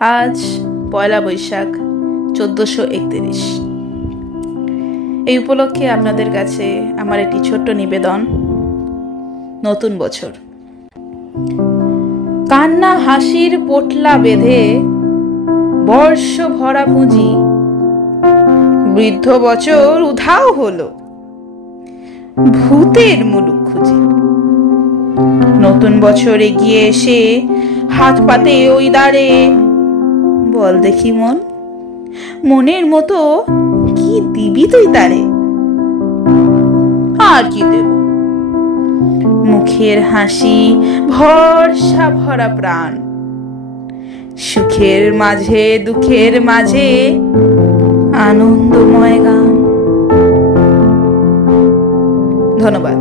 আজ পয়লা বৈশাখ 1431। এই উপলক্ষে আপনাদের কাছে আমার একটি ছোট্ট নিবেদন। নতুন বছর, কান্না হাসির পোটলা বেঁধে বর্ষ ভরা পুঁজি, বৃদ্ধ বছর উধাও হলো ভূতের মুলুক খুঁজি। নতুন বছর এগিয়ে এসে হাত পাতে ওই দাঁড়ে, বল দেখি মনের মতো কি দিবি তুই তারে? আর কি দেব? মুখের হাসি, ভরসা ভরা প্রাণ, সুখের মাঝে দুঃখের মাঝে আনন্দময় গান। ধন্যবাদ।